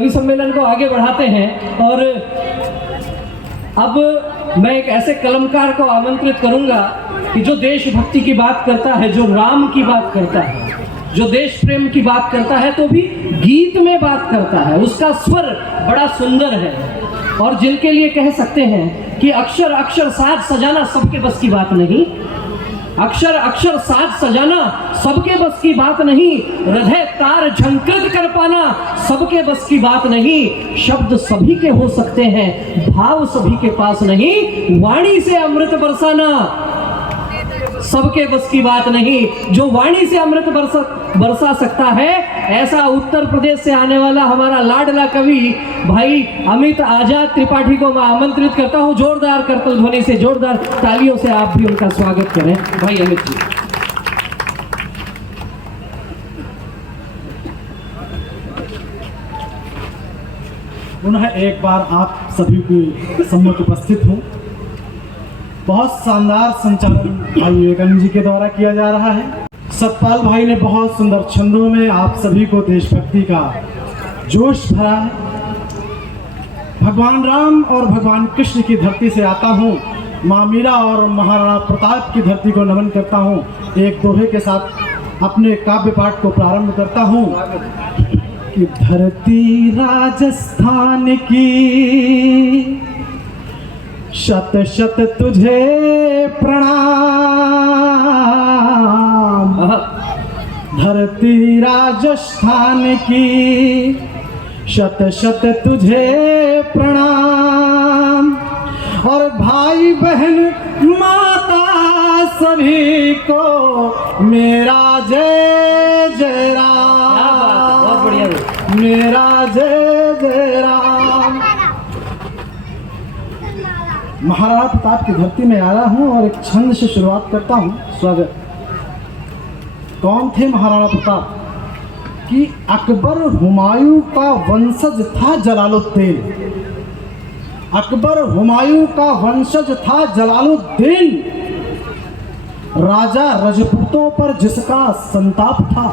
कवि सम्मेलन को आगे बढ़ाते हैं। और अब मैं एक ऐसे कलमकार को आमंत्रित करूंगा कि जो देशभक्ति की बात करता है, जो राम की बात करता है, जो देश प्रेम की बात करता है, तो भी गीत में बात करता है, उसका स्वर बड़ा सुंदर है। और जिनके लिए कह सकते हैं कि अक्षर अक्षर साज सजाना सबके बस की बात नहीं, अक्षर अक्षर साज सजाना सबके बस की बात नहीं, हृदय तार झंकृत कर पाना सबके बस की बात नहीं। शब्द सभी के हो सकते हैं, भाव सभी के पास नहीं, वाणी से अमृत बरसाना सबके बस की बात नहीं। जो वाणी से अमृत बरसा सकता है, ऐसा उत्तर प्रदेश से आने वाला हमारा लाडला कवि भाई अमित आजाद त्रिपाठी को मैं आमंत्रित करता हूं। जोरदार करतल ध्वनि से, जोरदार तालियों से आप भी उनका स्वागत करें। भाई अमित जी। पुनः एक बार आप सभी के सम्मुख उपस्थित हूँ। बहुत शानदार संचालन भाई विवेकानंद जी के द्वारा किया जा रहा है। सतपाल भाई ने बहुत सुंदर छंदों में आप सभी को देशभक्ति का जोश भरा है। भगवान राम और भगवान कृष्ण की धरती से आता हूँ, माँ मीरा और महाराणा प्रताप की धरती को नमन करता हूँ। एक दोहे के साथ अपने काव्य पाठ को प्रारंभ करता हूँ कि धरती राजस्थान की शत शत तुझे प्रणाम, धरती राजस्थान की शत शत तुझे प्रणाम। और भाई बहन माता सभी को मेरा जय जय राम, बहुत बढ़िया, मेरा जय जय राम। महाराणा प्रताप की धरती में आया हूँ और एक छंद से शुरुआत करता हूँ। स्वागत। कौन थे महाराणा प्रताप? कि अकबर हुमायूं का वंशज था जलालुद्दीन। अकबर हुमायूं का वंशज था जलालुद्दीन। राजा रजपूतों पर जिसका संताप था,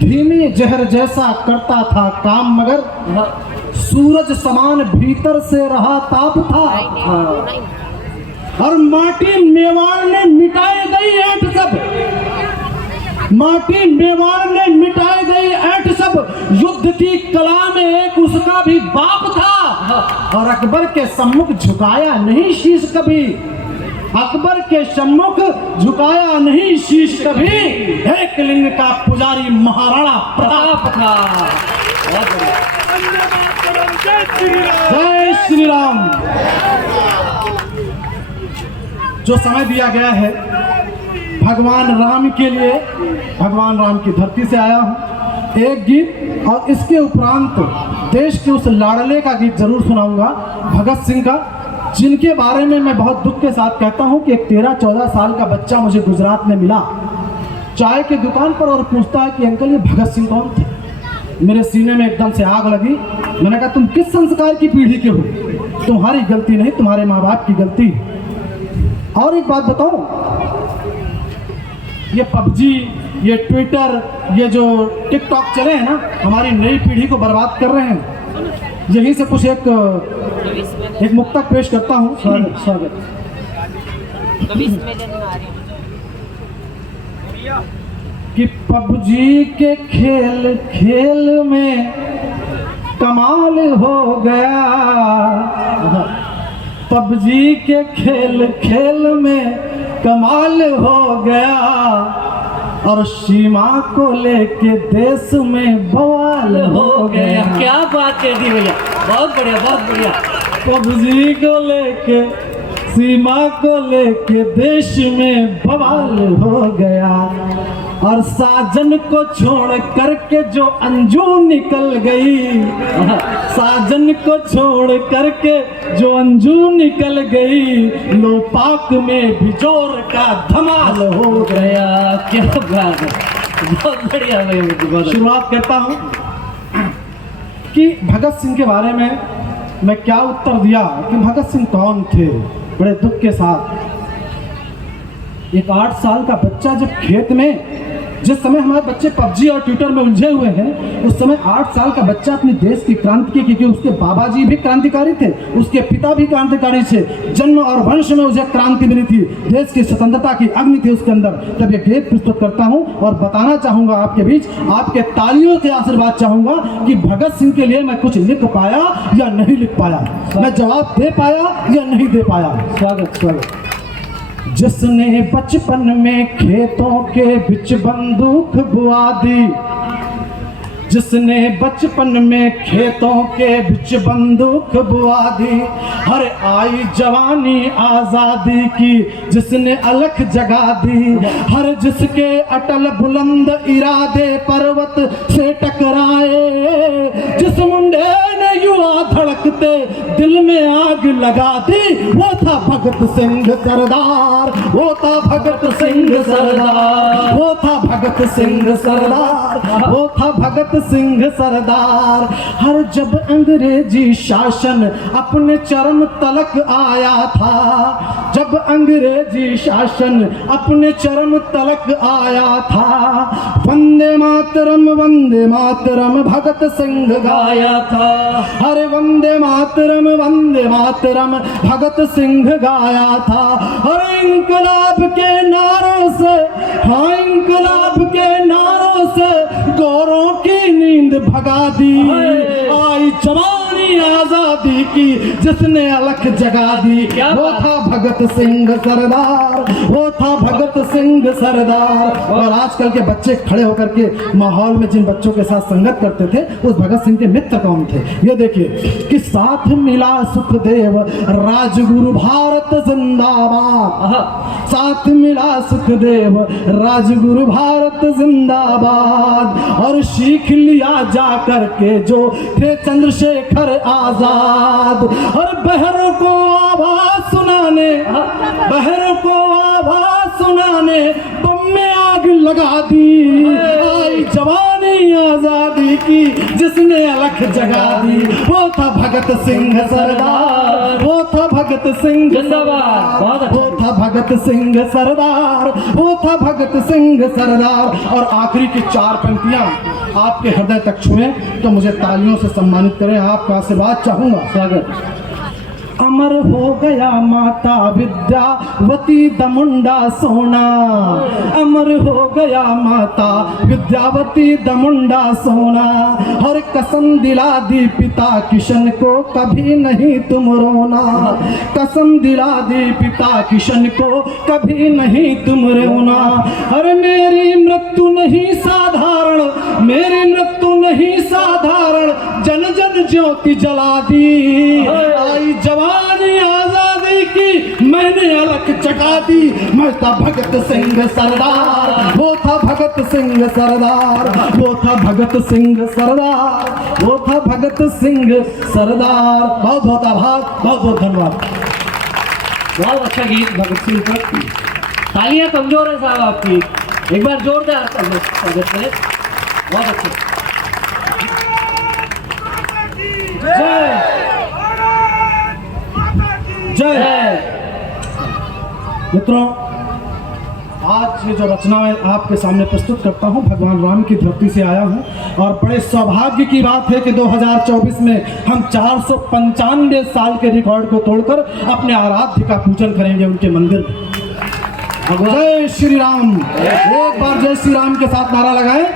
धीमे जहर जैसा करता था काम, मगर सूरज समान भीतर से रहा ताप था। और माटी मेवाड़ ने मिटाए गई ऐंठ सब, माटी मेवाड़ ने मिटाए गई ऐंठ सब। युद्ध की कला में एक उसका भी बाप था। और अकबर के सम्मुख झुकाया नहीं शीश कभी, अकबर के सम्मुख झुकाया नहीं शीश कभी। एक लिंग का पुजारी महाराणा प्रताप था। जय श्री राम। जो समय दिया गया है भगवान राम के लिए, भगवान राम की धरती से आया हूँ। एक गीत और इसके उपरांत देश के उस लाडले का गीत जरूर सुनाऊंगा, भगत सिंह का, जिनके बारे में मैं बहुत दुख के साथ कहता हूँ कि एक 13-14 साल का बच्चा मुझे गुजरात में मिला चाय की दुकान पर और पूछता है कि अंकल ये भगत सिंह कौन थे। मेरे सीने में एकदम से आग लगी। मैंने कहा तुम किस संस्कार की पीढ़ी के हो? तुम्हारी गलती नहीं, तुम्हारे माँ बाप की गलती। और एक बात बताओ, ये पबजी, ये ट्विटर, ये जो टिकटॉक चले हैं ना, हमारी नई पीढ़ी को बर्बाद कर रहे हैं। यहीं से कुछ एक मुक्तक पेश करता हूँ। स्वागत। कि पबजी के खेल खेल में कमाल हो गया, पबजी के खेल खेल में कमाल हो गया। और सीमा को लेके देश में बवाल हो गया। क्या बात कह दी भैया, बहुत बढ़िया, बहुत बढ़िया। पबजी को लेके, सीमा को लेके देश में बवाल हो गया। और साजन को छोड़ करके जो अंजू निकल गई, साजन को छोड़ करके जो अंजू निकल गई, लो पाक में भी जोर का धमाल हो गया। क्या बात है, बहुत बढ़िया भाई। शुरुआत करता हूँ कि भगत सिंह के बारे में मैं क्या उत्तर दिया कि भगत सिंह कौन थे। बड़े दुख के साथ एक 8 साल का बच्चा जब खेत में जिस समय हमारे बच्चे पबजी और ट्विटर में उलझे हुए हैं, उस समय 8 साल का बच्चा अपने देश की क्रांति की, क्योंकि उसके बाबा जी भी क्रांतिकारी थे, उसके पिता भी क्रांतिकारी थे, जन्म और वंश में उसे क्रांति मिली थी, देश की स्वतंत्रता की अग्नि थी उसके अंदर। तब ये गीत प्रस्तुत करता हूँ और बताना चाहूंगा आपके बीच, आपके तालियों के आशीर्वाद चाहूंगा कि भगत सिंह के लिए मैं कुछ लिख पाया या नहीं लिख पाया, मैं जवाब दे पाया या नहीं दे पाया। स्वागत स्वागत। जिसने बचपन में खेतों के बीच बंदूक बुआ दी, जिसने बचपन में खेतों के बीच बंदूक बुआ दी, हर आई जवानी आजादी की जिसने अलख जगा दी, हर जिसके अटल बुलंद इरादे पर्वत से टकराए, जिस मुंडे ने युवा धड़कते दिल में आग लगा दी, वो था भगत सिंह सरदार, वो था भगत सिंह सरदार, वो था भगत सिंह सरदार, वो था भगत सिंह सरदार। हर जब अंग्रेजी शासन अपने चरम तलक आया था, जब अंग्रेजी शासन अपने चरम तलक आया था, वंदे मातरम भगत सिंह गाया था, अरे वंदे मातरम भगत सिंह गाया था। अरे इंकलाब के नारों से, हाँ इंकलाब के नारों से गोरों की नींद भगा दी, आई जवानी आजादी की जिसने अलख जगा दी, वो था भगत सिंह सरदार, वो था भगत सिंह सरदार। और आजकल के बच्चे खड़े होकर के माहौल में जिन बच्चों के साथ संगत करते थे, उस भगत सिंह के मित्र कौन थे? ये देखिए कि साथ मिला सुखदेव राजगुरु भारत जिंदाबाद, साथ मिला सुखदेव राजगुरु भारत जिंदाबाद, और सीख लिया जा करके जो थे चंद्रशेखर आजाद। और बहरों को आवाज सुनाने, बहरों को आवाज सुनाने बम में आग लगा दी, आई जवानी आजादी की जिसने अलख जगा दी, वो था भगत सिंह सरदार, वो था भगत सिंह सरदार, वो था भगत सिंह सरदार, वो था भगत सिंह सरदार। और आखिरी की 4 पंक्तियां आपके हृदय तक छुएं तो मुझे तालियों से सम्मानित करें, आपका आशीर्वाद चाहूंगा। स्वागत। अमर हो गया माता विद्यावती दमुंडा सोना, अमर हो गया माता विद्यावती दमुंडा सोना, और कसम दिला दी पिता किशन को कभी नहीं तुम रोना, कसम दिला दी पिता किशन को कभी नहीं तुम रोना। अरे मेरी मृत्यु नहीं साधारण, मेरी मृत्यु नहीं साधारण, जन जन ज्योति जला दी, आई जवानी आजादी की मैंने अलख चका दी, मैं था भगत सिंह सरदार, वो था भगत सिंह सरदार, वो था भगत सिंह सरदार, वो था भगत सिंह सरदार। बहुत बहुत आभार, बहुत बहुत धन्यवाद। बहुत अच्छा गीत भगत सिंह पर। तालियां कमजोर है साहब आपकी, एक बार जोरदार स्वागत करें। बहुत अच्छा। जय जय। मित्रों, आज ये जो रचना मैं आपके सामने प्रस्तुत करता हूँ, भगवान राम की धरती से आया हूँ, और बड़े सौभाग्य की बात है कि 2024 में हम 495 साल के रिकॉर्ड को तोड़कर अपने आराध्य का पूजन करेंगे उनके मंदिर में। जय श्री राम। एक बार जय श्री राम के साथ नारा लगाएं।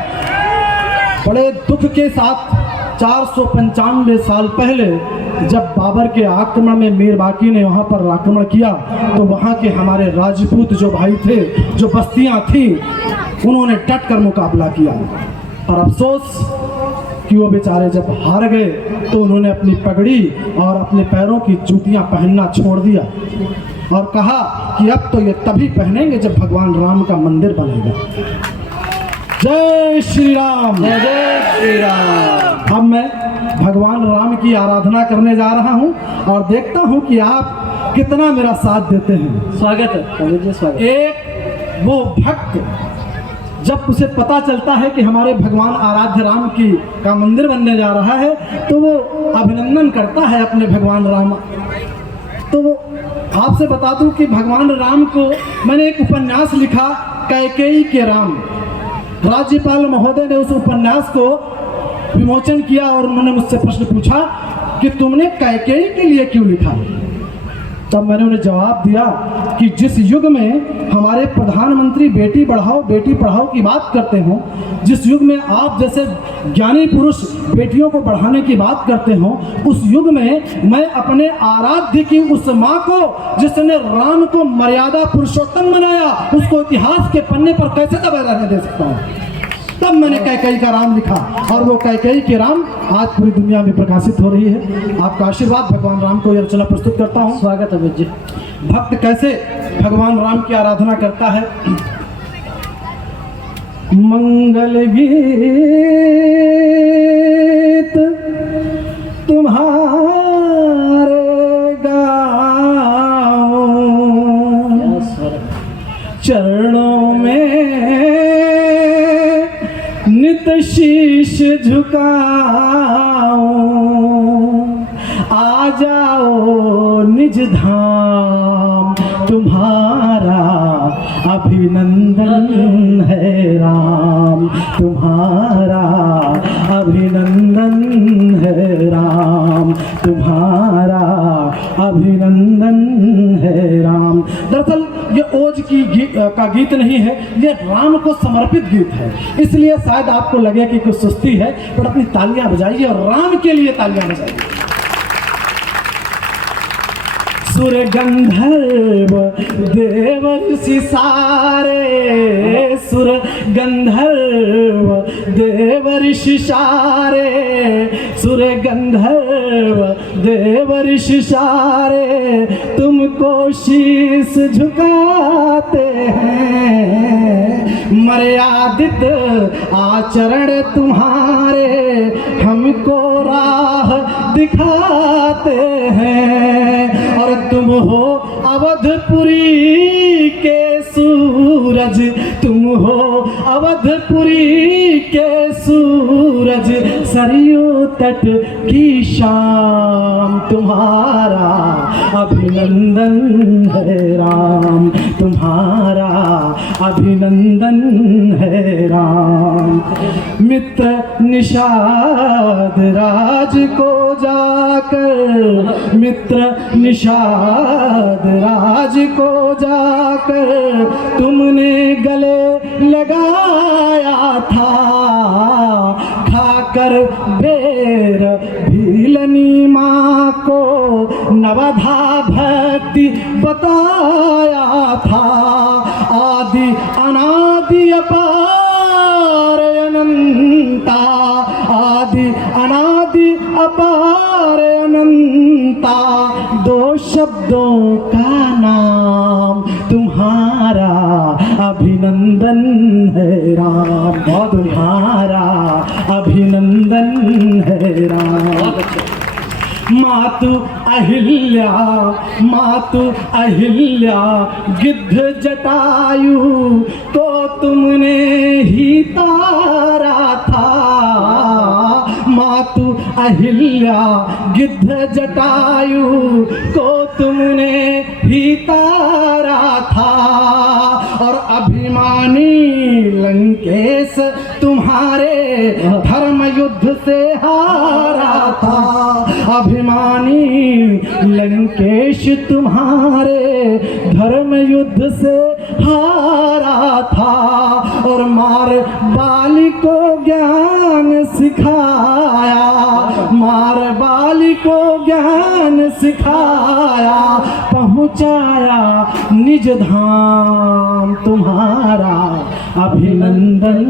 बड़े दुख के साथ 495 साल पहले जब बाबर के आक्रमण में मीर बाकी ने वहाँ पर आक्रमण किया, तो वहाँ के हमारे राजपूत जो भाई थे, जो बस्तियाँ थी, उन्होंने डट कर मुकाबला किया। और अफसोस कि वो बेचारे जब हार गए तो उन्होंने अपनी पगड़ी और अपने पैरों की जूतियाँ पहनना छोड़ दिया और कहा कि अब तो ये तभी पहनेंगे जब भगवान राम का मंदिर बनेगा। जय श्री राम। जय जय श्री राम। अब मैं भगवान राम की आराधना करने जा रहा हूं और देखता हूं कि आप कितना मेरा साथ देते हैं। स्वागत है, स्वागत। एक वो भक्त जब उसे पता चलता है कि हमारे भगवान आराध्य राम की का मंदिर बनने जा रहा है, तो वो अभिनंदन करता है अपने भगवान राम। तो आपसे बता दूं कि भगवान राम को मैंने एक उपन्यास लिखा, कैकेयी के राम। राज्यपाल महोदय ने उस उपन्यास को विमोचन किया और उन्होंने मुझसे प्रश्न पूछा कि तुमने कैकेयी के लिए क्यों लिखा। तब मैंने उन्हें जवाब दिया कि जिस युग में हमारे प्रधानमंत्री बेटी पढ़ाओ की बात करते हो, जिस युग में आप जैसे ज्ञानी पुरुष बेटियों को बढ़ाने की बात करते हो, उस युग में मैं अपने आराध्य की उस माँ को जिसने राम को मर्यादा पुरुषोत्तम बनाया, उसको इतिहास के पन्ने पर कैसे दबे रहने दे सकता हूँ। तब मैंने कैकेयी का राम लिखा और वो कैकेयी के राम आज पूरी दुनिया में प्रकाशित हो रही है। आपका आशीर्वाद, भगवान राम को यह रचना प्रस्तुत करता हूँ। स्वागत है जी। भक्त कैसे भगवान राम की आराधना करता है। मंगल गीत तुम्हारे गाऊं, चरणों में नित शीश झुकाऊं, आ जाओ निज धाम तुम्हारा अभिनंदन है राम, तुम्हारा अभिनंदन है राम, तुम्हारा अभिनंदन है राम। दरअसल ये ओज की का गीत नहीं है, ये राम को समर्पित गीत है। इसलिए शायद आपको लगे कि कुछ सुस्ती है, पर अपनी तालियां बजाइए और राम के लिए तालियां बजाइए। सुर गंधर्व देवर्षि सारे, सुर गंधर्व देवर्षि सारे, सुर गंधर्व देवर्षि सारे तुमको शीश झुकाते हैं। मर्यादित आचरण तुम्हारे हमको राह दिखाते हैं, और तुम हो अवधपुरी के सूरज, तुम हो अवधपुरी के सूरज, सरयू तट की शाम, तुम्हारा अभिनंदन है राम, तुम्हारा अभिनंदन है राम। मित्र निषाद राज को जाकर, मित्र निषाद राज को जाकर तुमने गले लगाया था, खाकर बेर भीलनी माँ को नवधा भक्ति बताया था। आदि अनादि अपार अनंता, आदि अनादि अपार अनंता, दो शब्दों का नाम तुम्हारा अभिनंदन है राम, तुम्हारा अभिनंदन है राम। मातु अहिल्या, मातु अहिल्या गिद्ध जटायु को तुमने ही तारा था, मातु अहिल्या गिद्ध जटायु को तुमने ही तारा था, और अभिमानी लंकेश तुम्हारे धर्म युद्ध से हारा था, अभिमानी लंकेश तुम्हारे धर्म युद्ध से हारा था, और मार बाली को ज्ञान सिखाया, मार बाली को ज्ञान सिखाया, पहुँचाया निज धाम, तुम्हारा अभिनंदन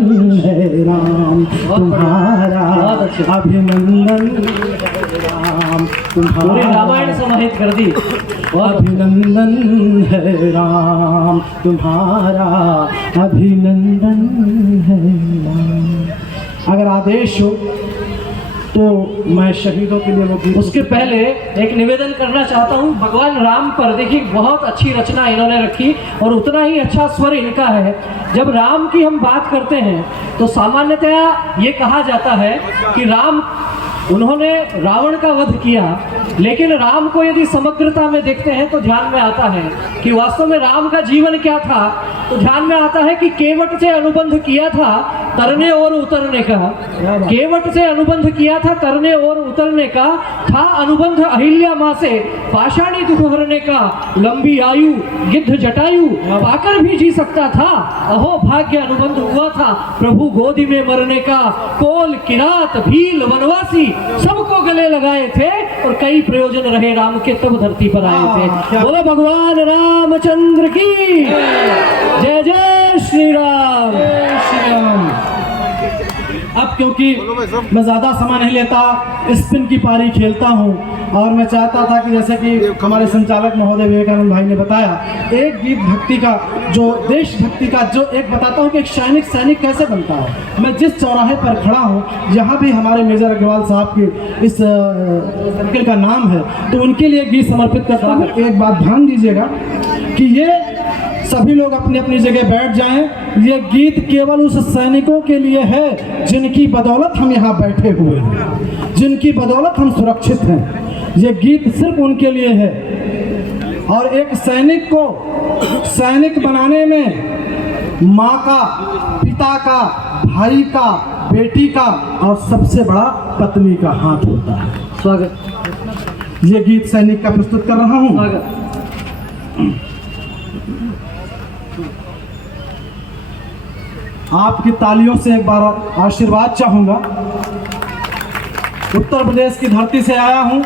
है राम, तुम्हारा अभिनंदन है राम, तुम्हारा रामायण समाहित कर दी। अभिनंदन है राम, तुम्हारा अभिनंदन है राम। अगर आदेश हो तो मैं शहीदों के लिए वो गीत। उसके पहले एक निवेदन करना चाहता हूँ भगवान राम पर। देखिए बहुत अच्छी रचना इन्होंने रखी और उतना ही अच्छा स्वर इनका है। जब राम की हम बात करते हैं तो सामान्यतया ये कहा जाता है कि राम, उन्होंने रावण का वध किया, लेकिन राम को यदि समग्रता में देखते हैं तो ध्यान में आता है कि वास्तव में राम का जीवन क्या था। तो ध्यान में आता है कि केवट से अनुबंध किया था तरने और उतरने का। केवट से अनुबंध किया था तरने और उतरने का, था अनुबंध अहिल्या माँ से पाषाणी दुख हरने का। लंबी आयु गिद्ध जटायु पाकर भी जी सकता था, अहो भाग्य अनुबंध हुआ था प्रभु गोदी में मरने का। कोल किरात भील वनवासी सबको गले लगाए थे और कई प्रयोजन रहे राम के तब धरती पर आए थे। बोलो भगवान रामचंद्र की जय जय श्री राम। जय श्री राम। अब क्योंकि मैं ज़्यादा समय नहीं लेता, स्पिन की पारी खेलता हूँ और मैं चाहता था कि जैसे कि हमारे संचालक महोदय विवेकानंद भाई ने बताया, एक गीत भक्ति का जो देशभक्ति का जो एक बताता हूँ कि एक सैनिक कैसे बनता है। मैं जिस चौराहे पर खड़ा हूँ यहाँ भी हमारे मेजर अग्रवाल साहब की इस सर्किल का नाम है, तो उनके लिए गीत समर्पित करता हूँ। एक बात ध्यान दीजिएगा कि ये सभी लोग अपनी अपनी जगह बैठ जाएं। ये गीत केवल उस सैनिकों के लिए है जिनकी बदौलत हम यहाँ बैठे हुए हैं, जिनकी बदौलत हम सुरक्षित हैं। ये गीत सिर्फ उनके लिए है। और एक सैनिक को सैनिक बनाने में माँ का, पिता का, भाई का, बेटी का और सबसे बड़ा पत्नी का हाथ होता है। स्वागत। ये गीत सैनिक का प्रस्तुत कर रहा हूँ। स्वागत। आपकी तालियों से एक बार आशीर्वाद चाहूँगा। उत्तर प्रदेश की धरती से आया हूँ,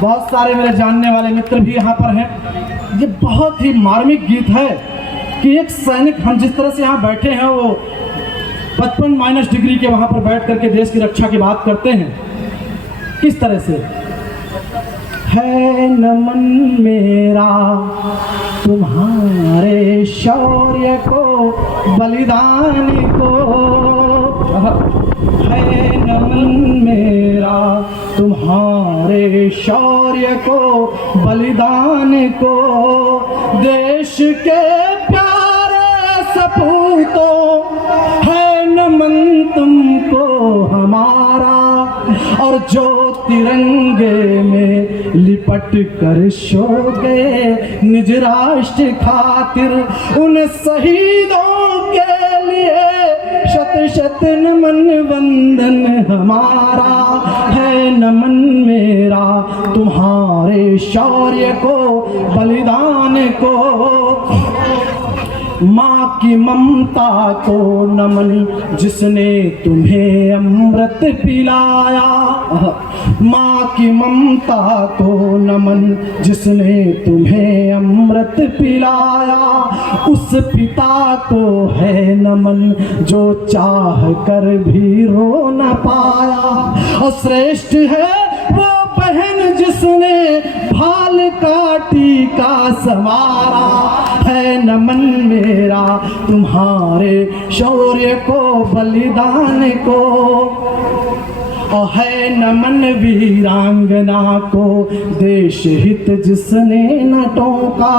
बहुत सारे मेरे जानने वाले मित्र भी यहाँ पर हैं। ये बहुत ही मार्मिक गीत है कि एक सैनिक, हम जिस तरह से यहाँ बैठे हैं वो 55 डिग्री के वहाँ पर बैठ करके देश की रक्षा की बात करते हैं, किस तरह से है नमन मेरा तुम्हारे शौर्य को, बलिदान को, है नमन मेरा तुम्हारे शौर्य को, बलिदान को। देश के प्यारे सपूतों, है नमन तुमको हमारा। और जो तिरंगे में लिपट कर सो गए निज राष्ट्र खातिर, उन शहीदों के लिए शत शत नमन वंदन हमारा। है नमन मेरा तुम्हारे शौर्य को, बलिदान को। माँ की ममता को नमन जिसने तुम्हें अमृत पिलाया। माँ की ममता को नमन जिसने तुम्हें अमृत पिलाया। उस पिता को है नमन जो चाह कर भी रो न पाया। और श्रेष्ठ है वो बहन जिसने भाल का टीका संवारा। है नमन मेरा तुम्हारे शौर्य को, बलिदान को। और है नमन वीरांगना को, देश हित जिसने न टोका।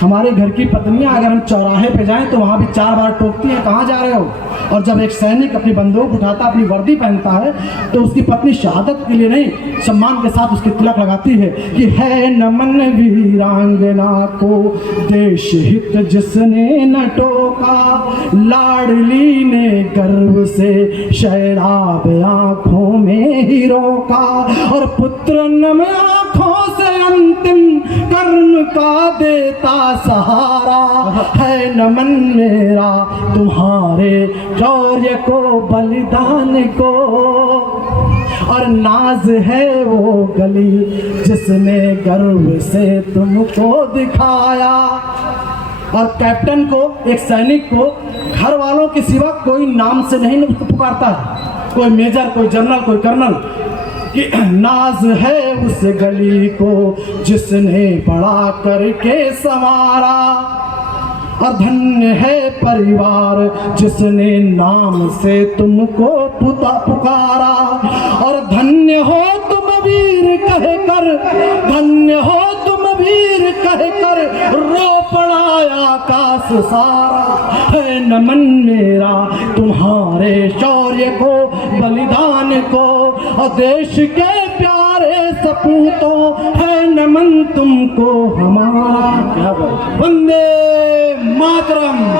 हमारे घर की पत्नियां अगर हम चौराहे पे जाएं तो वहाँ भी 4 बार टोकती हैं, कहाँ जा रहे हो। और जब एक सैनिक अपनी बंदूक उठाता, अपनी वर्दी पहनता है, तो उसकी पत्नी शहादत के लिए नहीं, सम्मान के साथ उसकी तिलक लगाती है कि है नमन वीरांगना को, देश हित जिसने न टोका। लाडली ने गर्व से शैराब आंखों में ही रोका। और पुत्र नम आंखों से अंतिम कर्म का देता सहारा। है नमन मेरा तुम्हारे शौर्य को, बलिदान को। और नाज है वो गली जिसने गर्व से तुमको दिखाया। और कैप्टन को, एक सैनिक को घर वालों के सिवा कोई नाम से नहीं पुकारता है, कोई मेजर, कोई जनरल, कोई कर्नल, कि नाज है उस गली को जिसने बड़ा करके संवारा। और धन्य है परिवार जिसने नाम से तुमको पुकारा। और धन्य हो तुम वीर कहकर, धन्य हो तुम वीर कहकर, रो पड़ा आकाश सारा। है नमन मेरा तुम्हारे शौर्य को, बलिदान को। और देश के प्यारे सपूतों, है नमन तुमको हमारा। वंदे मातरम।